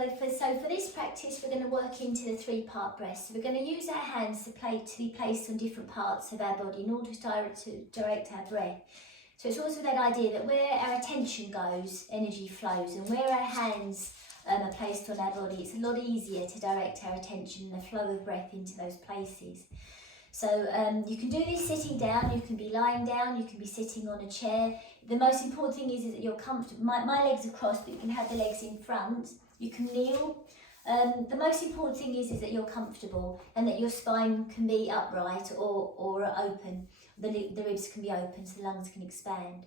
So for this practice, we're going to work into the 3-part breath. So we're going to use our hands to be placed on different parts of our body in order to direct our breath. So it's also that idea that where our attention goes, energy flows, and where our hands are placed on our body, it's a lot easier to direct our attention and the flow of breath into those places. So you can do this sitting down, you can be lying down, you can be sitting on a chair. The most important thing is that you're comfortable. My legs are crossed, but you can have the legs in front. You can kneel. The most important thing is that you're comfortable and that your spine can be upright or open. The ribs can be open so the lungs can expand.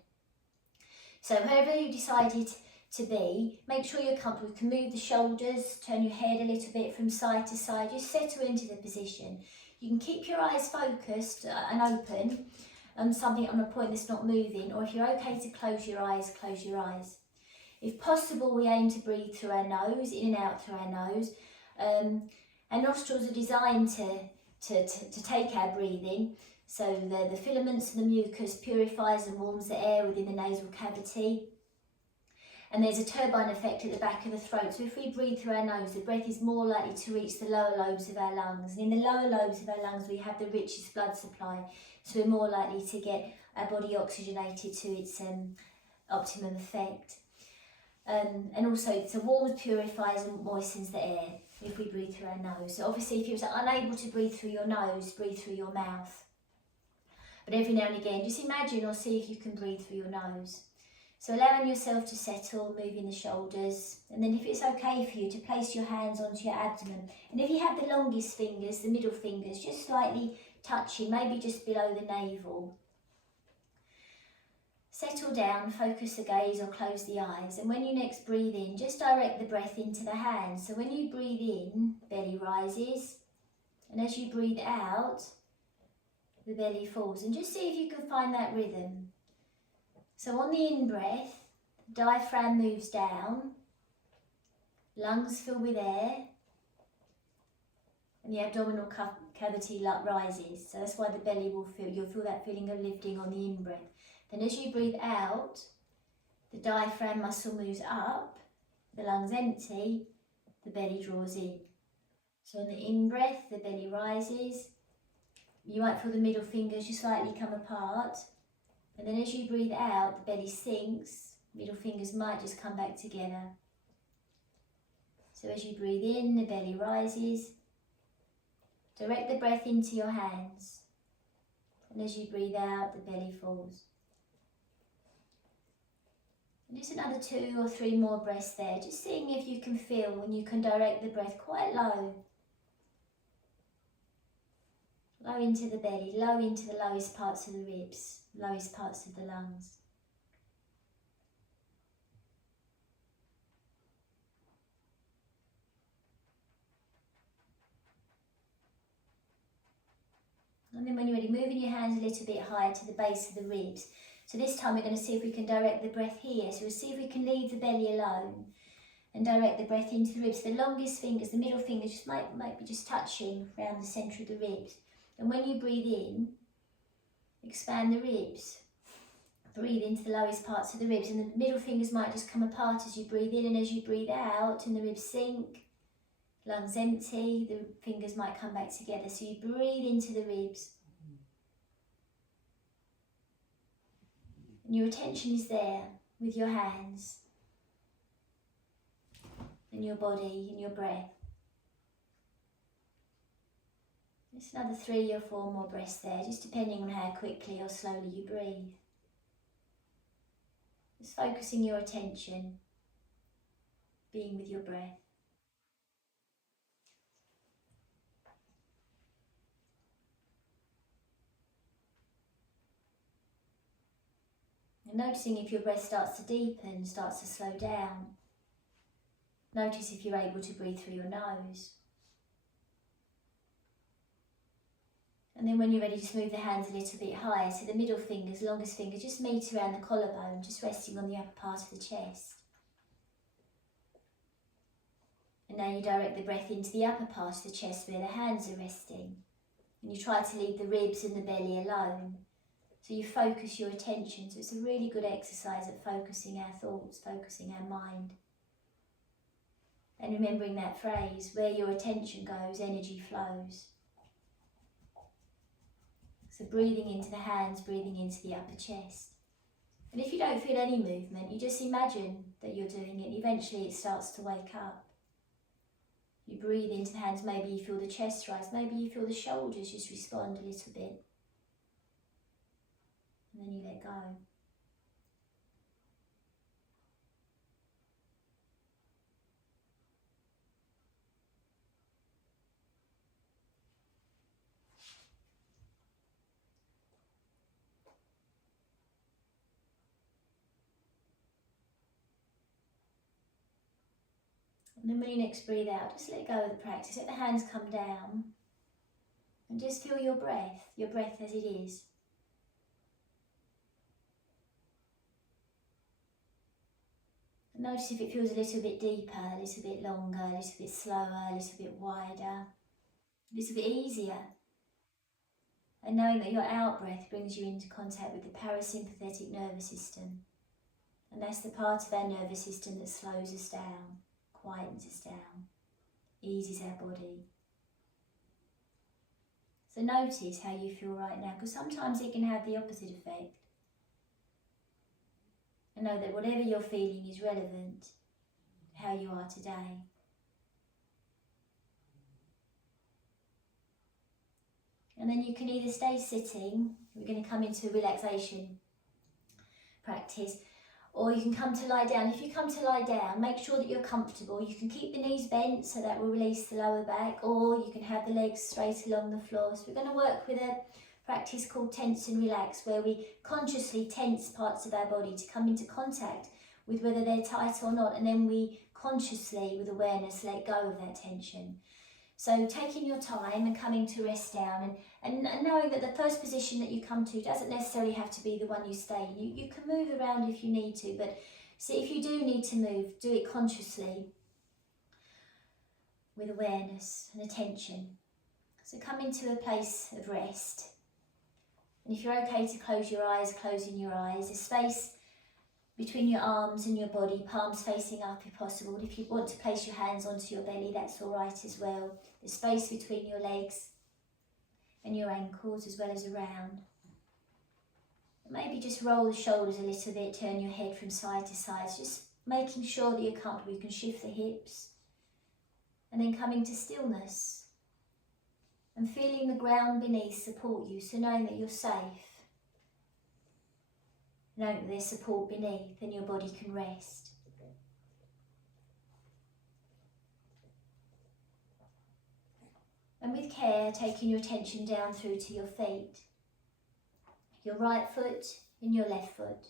So wherever you decided to be, make sure you're comfortable. You can move the shoulders, turn your head a little bit from side to side, just settle into the position. You can keep your eyes focused and open on something, on a point that's not moving, or if you're okay to close your eyes, close your eyes. If possible, we aim to breathe through our nose, in and out through our nose. Our nostrils are designed to take our breathing, so the filaments and the mucus purifies and warms the air within the nasal cavity. And there's a turbine effect at the back of the throat. So if we breathe through our nose, the breath is more likely to reach the lower lobes of our lungs. And in the lower lobes of our lungs, we have the richest blood supply. So we're more likely to get our body oxygenated to its optimum effect. And also, it warms, purifies and moistens the air if we breathe through our nose. So obviously, if you're unable to breathe through your nose, breathe through your mouth. But every now and again, just imagine or see if you can breathe through your nose. So allowing yourself to settle, moving the shoulders, and then if it's okay for you to place your hands onto your abdomen. And if you have the longest fingers, the middle fingers, just slightly touching, maybe just below the navel. Settle down, focus the gaze or close the eyes. And when you next breathe in, just direct the breath into the hands. So when you breathe in, belly rises. And as you breathe out, the belly falls. And just see if you can find that rhythm. So on the in-breath, the diaphragm moves down, lungs fill with air, and the abdominal cavity rises. So that's why the belly you'll feel that feeling of lifting on the in-breath. Then as you breathe out, the diaphragm muscle moves up, the lungs empty, the belly draws in. So on the in-breath, the belly rises. You might feel the middle fingers just slightly come apart. And then as you breathe out, the belly sinks, middle fingers might just come back together. So as you breathe in, the belly rises. Direct the breath into your hands. And as you breathe out, the belly falls. And just another 2 or 3 more breaths there, just seeing if you can feel when you can direct the breath quite low. Low into the belly, low into the lowest parts of the ribs, lowest parts of the lungs. And then when you're ready, moving your hands a little bit higher to the base of the ribs. So this time we're going to see if we can direct the breath here. So we'll see if we can leave the belly alone and direct the breath into the ribs. The longest fingers, the middle fingers, just might be just touching around the centre of the ribs. And when you breathe in, expand the ribs. Breathe into the lowest parts of the ribs, and the middle fingers might just come apart as you breathe in, and as you breathe out, and the ribs sink, lungs empty, the fingers might come back together. So you breathe into the ribs. And your attention is there with your hands, and your body, and your breath. Just another 3 or 4 more breaths there, just depending on how quickly or slowly you breathe. Just focusing your attention, being with your breath. And noticing if your breath starts to deepen, starts to slow down. Notice if you're able to breathe through your nose. And then when you're ready, just move the hands a little bit higher. So the middle fingers, longest finger, just meet around the collarbone, just resting on the upper part of the chest. And now you direct the breath into the upper part of the chest where the hands are resting. And you try to leave the ribs and the belly alone. So you focus your attention. So it's a really good exercise at focusing our thoughts, focusing our mind. And remembering that phrase, where your attention goes, energy flows. So breathing into the hands, breathing into the upper chest. And if you don't feel any movement, you just imagine that you're doing it. Eventually it starts to wake up. You breathe into the hands, maybe you feel the chest rise, maybe you feel the shoulders just respond a little bit. And then you let go. And then when you next breathe out, just let go of the practice. Let the hands come down. And just feel your breath as it is. And notice if it feels a little bit deeper, a little bit longer, a little bit slower, a little bit wider, a little bit easier. And knowing that your out-breath brings you into contact with the parasympathetic nervous system. And that's the part of our nervous system that slows us down, quietens us down, eases our body. So notice how you feel right now, because sometimes it can have the opposite effect. And know that whatever you're feeling is relevant to how you are today. And then you can either stay sitting, we're going to come into a relaxation practice, or you can come to lie down. If you come to lie down, make sure that you're comfortable. You can keep the knees bent so that will release the lower back, or you can have the legs straight along the floor. So we're going to work with a practice called tense and relax, where we consciously tense parts of our body to come into contact with whether they're tight or not, and then we consciously, with awareness, let go of that tension. So taking your time and coming to rest down, and knowing that the first position that you come to doesn't necessarily have to be the one you stay in. You can move around if you need to, but see, if you do need to move, do it consciously with awareness and attention. So come into a place of rest. And if you're okay to close your eyes, closing your eyes. There's space between your arms and your body, palms facing up if possible. If you want to place your hands onto your belly, that's all right as well. There's space between your legs and your ankles as well as around. Maybe just roll the shoulders a little bit, turn your head from side to side, just making sure that you're comfortable. You can shift the hips. And then coming to stillness. And feeling the ground beneath support you, so knowing that you're safe. Knowing that there's support beneath and your body can rest. And with care, taking your attention down through to your feet. Your right foot and your left foot.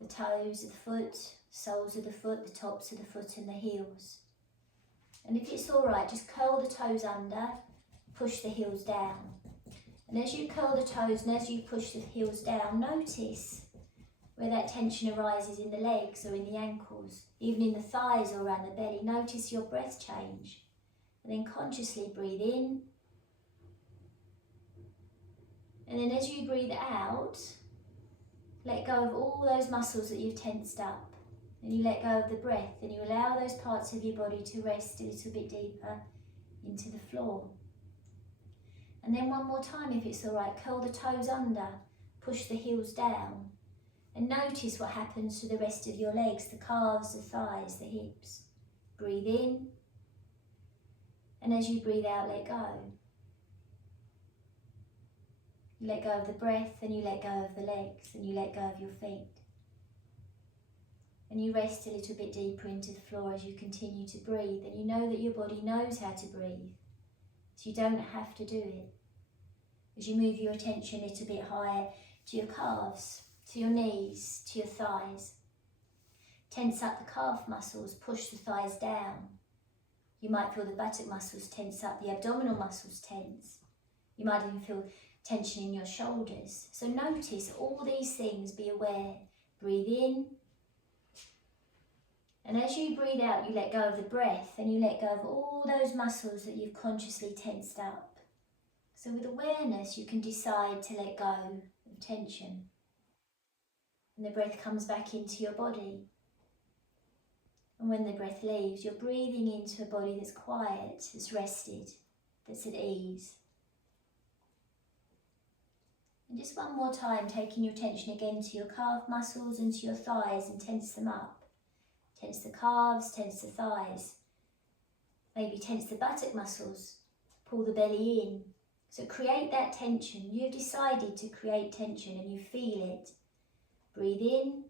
The toes of the foot, soles of the foot, the tops of the foot and the heels. And if it's all right, just curl the toes under, push the heels down. And as you curl the toes and as you push the heels down, notice where that tension arises in the legs or in the ankles, even in the thighs or around the belly. Notice your breath change. And then consciously breathe in. And then as you breathe out, let go of all those muscles that you've tensed up. And you let go of the breath and you allow those parts of your body to rest a little bit deeper into the floor. And then one more time, if it's all right, curl the toes under, push the heels down, and notice what happens to the rest of your legs, the calves, the thighs, the hips. Breathe in, and as you breathe out, let go. You let go of the breath, and you let go of the legs, and you let go of your feet. And you rest a little bit deeper into the floor as you continue to breathe, and you know that your body knows how to breathe, so you don't have to do it. As you move your attention a little bit higher to your calves, to your knees, to your thighs. Tense up the calf muscles, push the thighs down. You might feel the buttock muscles tense up, the abdominal muscles tense. You might even feel tension in your shoulders. So notice all these things, be aware. Breathe in. And as you breathe out, you let go of the breath and you let go of all those muscles that you've consciously tensed up. So with awareness, you can decide to let go of tension. And the breath comes back into your body. And And when the breath leaves, you're breathing into a body that's quiet, that's rested, that's at ease. And just one more time, taking your attention again to your calf muscles and to your thighs, and tense them up. Tense the calves, tense the thighs. Maybe tense the buttock muscles, pull the belly in. So create that tension. You've decided to create tension and you feel it. Breathe in.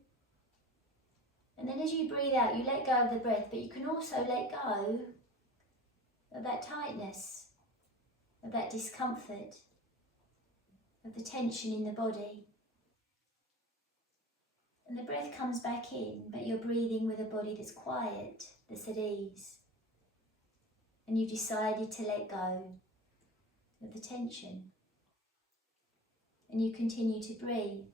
And then as you breathe out, you let go of the breath, but you can also let go of that tightness, of that discomfort, of the tension in the body. And the breath comes back in, but you're breathing with a body that's quiet, that's at ease. And you've decided to let go of the tension. And you continue to breathe.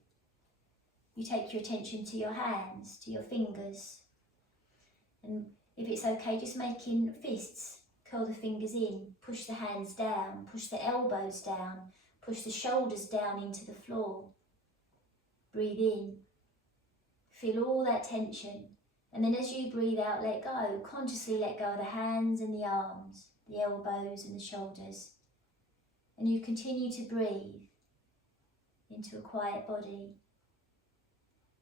You take your attention to your hands, to your fingers. And if it's okay, just making fists. Curl the fingers in, push the hands down, push the elbows down, push the shoulders down into the floor. Breathe in. Feel all that tension. And then as you breathe out, let go. Consciously let go of the hands and the arms, the elbows and the shoulders. And you continue to breathe into a quiet body.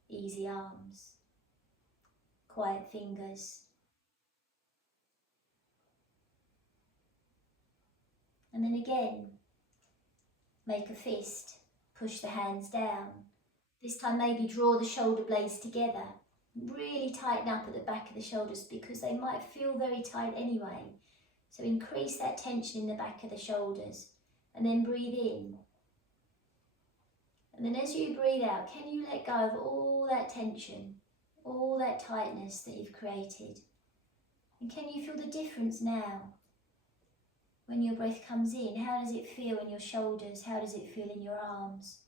Easy arms, quiet fingers. And then again, make a fist, push the hands down. This time maybe draw the shoulder blades together. Really tighten up at the back of the shoulders because they might feel very tight anyway. So increase that tension in the back of the shoulders and then breathe in. And then as you breathe out, can you let go of all that tension, all that tightness that you've created? And can you feel the difference now? When your breath comes in, how does it feel in your shoulders? How does it feel in your arms?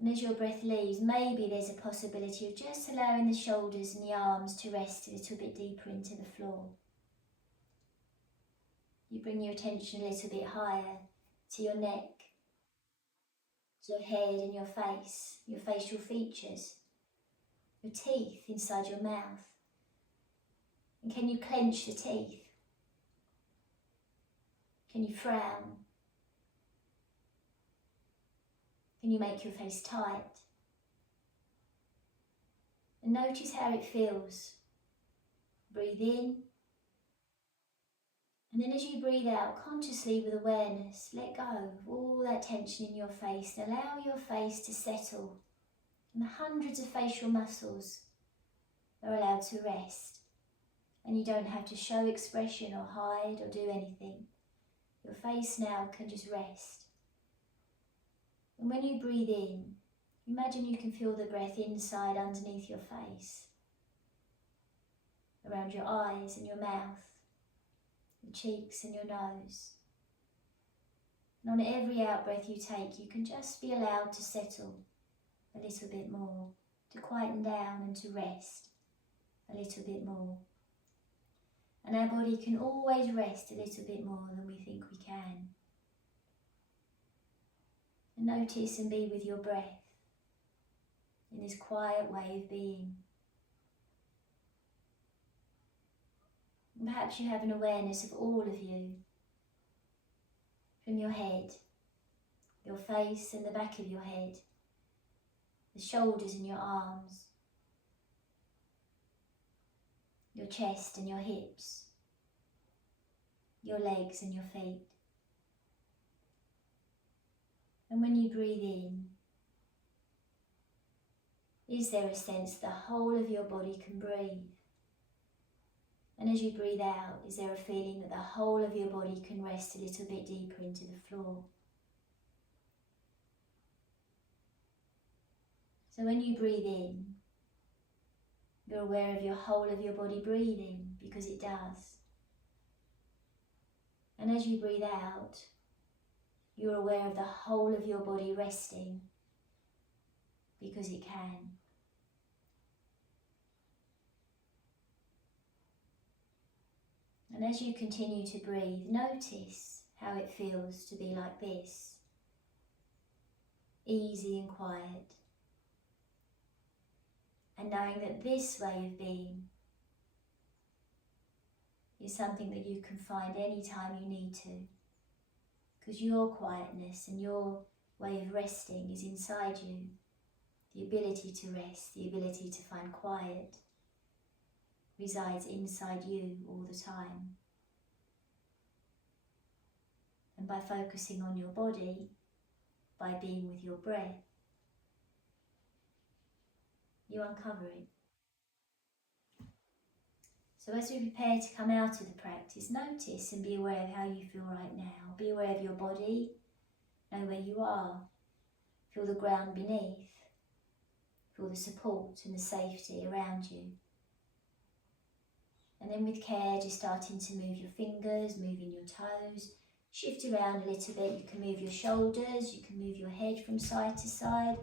And as your breath leaves, maybe there's a possibility of just allowing the shoulders and the arms to rest a little bit deeper into the floor. You bring your attention a little bit higher to your neck, to your head and your facial features, your teeth inside your mouth. And can you clench the teeth? Can you frown? Can you make your face tight? And notice how it feels. Breathe in. And then as you breathe out, consciously with awareness, let go of all that tension in your face and allow your face to settle. And the hundreds of facial muscles are allowed to rest. And you don't have to show expression or hide or do anything. Your face now can just rest. And when you breathe in, imagine you can feel the breath inside underneath your face, around your eyes and your mouth, your cheeks and your nose. And on every out-breath you take, you can just be allowed to settle a little bit more, to quieten down and to rest a little bit more. And our body can always rest a little bit more than we think we can. And notice and be with your breath in this quiet way of being. And perhaps you have an awareness of all of you, from your head, your face and the back of your head, the shoulders and your arms, your chest and your hips, your legs and your feet. And when you breathe in, is there a sense the whole of your body can breathe? And as you breathe out, is there a feeling that the whole of your body can rest a little bit deeper into the floor? So when you breathe in, you're aware of your whole of your body breathing, because it does. And as you breathe out, you're aware of the whole of your body resting, because it can. And as you continue to breathe, notice how it feels to be like this, easy and quiet. and knowing that this way of being is something that you can find any time you need to, because your quietness and your way of resting is inside you. The ability to rest, the ability to find quiet resides inside you all the time. And by focusing on your body, by being with your breath, you uncover it. So as we prepare to come out of the practice, notice and be aware of how you feel right now. Be aware of your body, know where you are, feel the ground beneath, feel the support and the safety around you. And then with care, just starting to move your fingers, moving your toes, shift around a little bit. You can move your shoulders, you can move your head from side to side,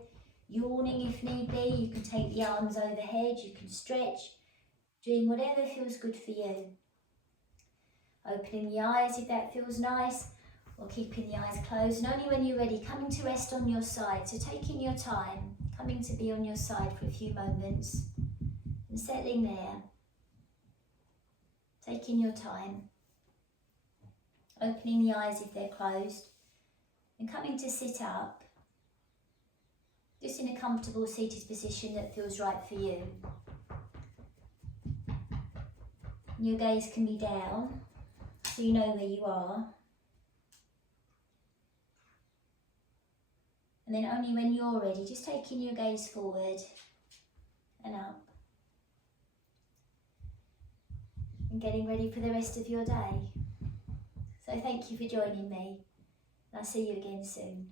yawning if need be. You can take the arms overhead, you can stretch, doing whatever feels good for you. Opening the eyes if that feels nice, or keeping the eyes closed. And only when you're ready, coming to rest on your side. So taking your time, coming to be on your side for a few moments and settling there. Taking your time, opening the eyes if they're closed, and coming to sit up, just in a comfortable seated position that feels right for you. And your gaze can be down, so you know where you are. And then only when you're ready, just taking your gaze forward and up. And getting ready for the rest of your day. So thank you for joining me. I'll see you again soon.